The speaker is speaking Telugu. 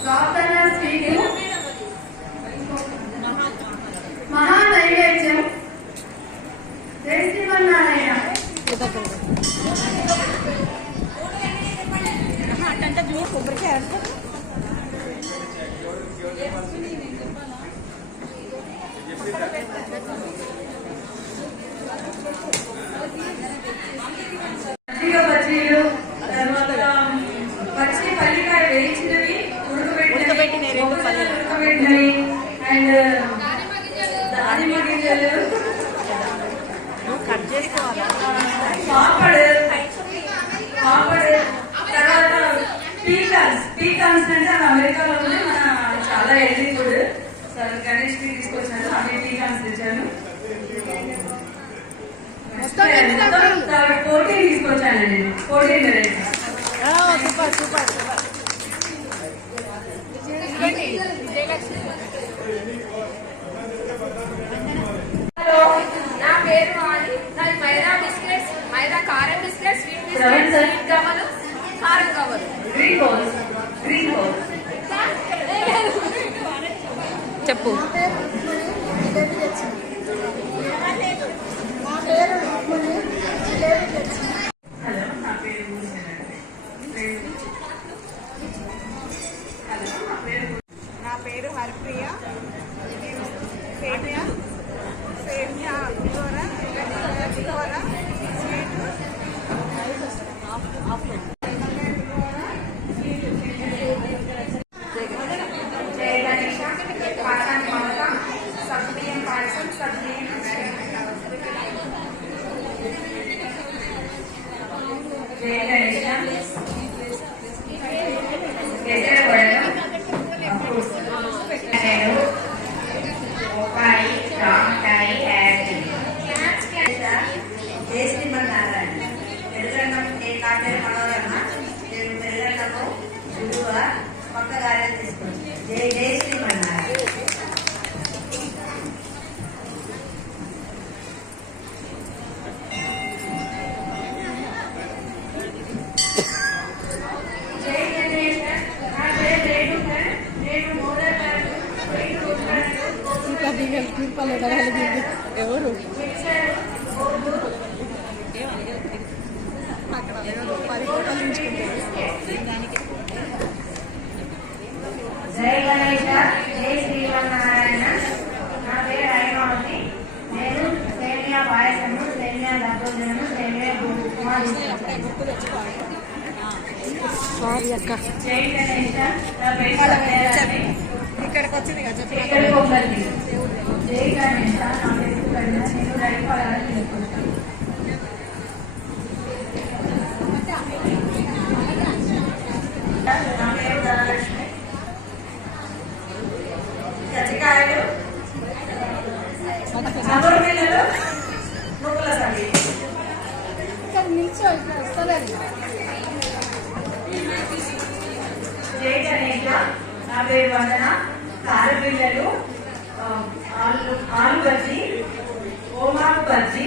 స్వార్థన స్త్రీలు మహానైవేద్యం. జై శ్రీమన్నారాయణ. కొబ్బరికాయ పల్లీలు. ఉడకబెట్టినవి అండ్ దానిమ్మ గింజలు నువ్వు తర్వాత పీకాన్స్ పీకాన్స్ అంటే అమెరికాలో ఉన్నాయి మన చాలా హెల్దీ ఫుడ్ గణేష్ తీసుకొచ్చాను అవి పీకాన్స్ తెచ్చాను ప్రోటీన్ తీసుకొచ్చానండి ప్రోటీన్ సూపర్ సూపర్ సూపర్ నా పేరు వాణి నాది మైదా బిస్కెట్స్ మైదా కారం బిస్కెట్స్ స్వీట్ బిస్కెట్స్ స్వీట్ కవలు కారం కవలు చెప్పు. హలో నా పేరు హలో నా పేరు నా పేరు హరిప్రియ నేను సేమియా సేమియా పులిహోర పులిహోర స్వీట్ జయ గణేష పాఠాన్ని మమత సగ్గుబియ్యం పాయసం సగ్గుబియ్యం జయ గణేష కేసరి వడలు నేను బొప్పాయి జామకాయ యాపిల్ జై శ్రీమన్నారాయణ తెలుగన్నం నేను నా పేరు మనోరమ. నేను తెలుగన్నము విలువ పక్క గారెలు తీసుకుంటాను జై జై శ్రీమన్నారాయణ. జై ఎవరు పది ఫోటోలు దానికి జై గణేష జై శ్రీమన్నారాయణ. నా పేరు హైమావతి నేను సేమియా పాయసము సేమియా దద్దోజనము సేమియా జై గణేష పిల్లలు జై గణేష నా పేరు వందన కారపిల్లలు ఆ, ఆలు ఆలు బజ్జీ ఓమాకు బజ్జీ